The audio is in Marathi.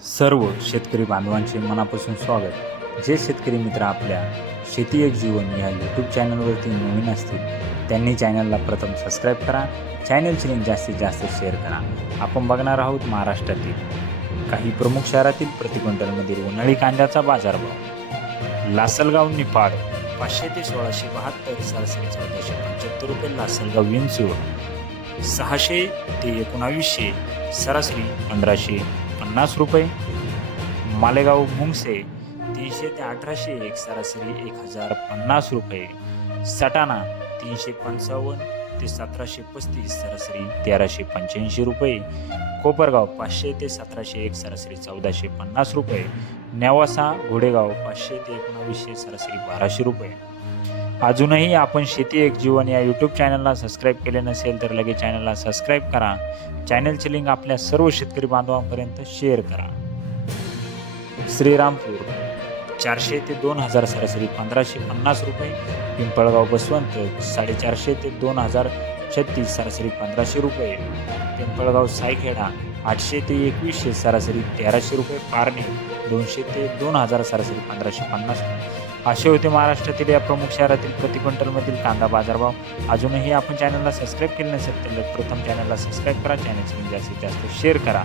सर्व शेतकरी बांधवांचे मनापासून स्वागत। जे शेतकरी मित्र आपल्या शेती एक जीवन या यूट्यूब चॅनलवरती नवीन असतील त्यांनी चॅनलला प्रथम सबस्क्राईब करा, चॅनलची लिंक जास्तीत जास्त शेअर करा। आपण बघणार आहोत महाराष्ट्रातील काही प्रमुख शहरातील प्रति क्विंटलमधील उन्हाळी कांद्याचा बाजारभाव। लासलगाव निफाड 500 ते 1672, सरासरी 1475 रुपये। लासलगाव विंचूर 600 ते 1900, सरासरी 1550 रुपये। मालेगाव मुंगसे 300 ते 1801, सरासरी 1050 रुपये। सटाणा 355 ते 1735, सरासरी 1385 रुपये। कोपरगाव 500 ते 1701, सरासरी 1450 रुपये। नेवासा घोडेगाव 500 ते 1900, सरासरी 1200 रुपये। अजूनही आपण शेती एक जीवन या यूट्यूब चॅनलला सबस्क्राईब केले नसेल तर लगेच चॅनलला सबस्क्राईब करा। चॅनलची लिंक आपल्या सर्व शेतकरी बांधवांपर्यंत शेअर करा। श्रीरामपूर 400 ते 2000, सरासरी 1550 रुपये। पिंपळगाव बसवंत 450 ते 2036, सरासरी 1500 रुपये। पिंपळगाव सायखेडा 800 ते 2100, सरासरी 1300 रुपये। पारणे 200 ते 2000, सरासरी 1550 रुपये। असे होते महाराष्ट्रातील या प्रमुख शहरातील प्रति क्विंटलमधील कांदा बाजारभाव। अजूनही आपण चॅनलला सबस्क्राईब केले नसेल तर प्रथम चॅनलला सबस्क्राईब करा, चॅनलची लिंक जास्तीत जास्त शेअर करा।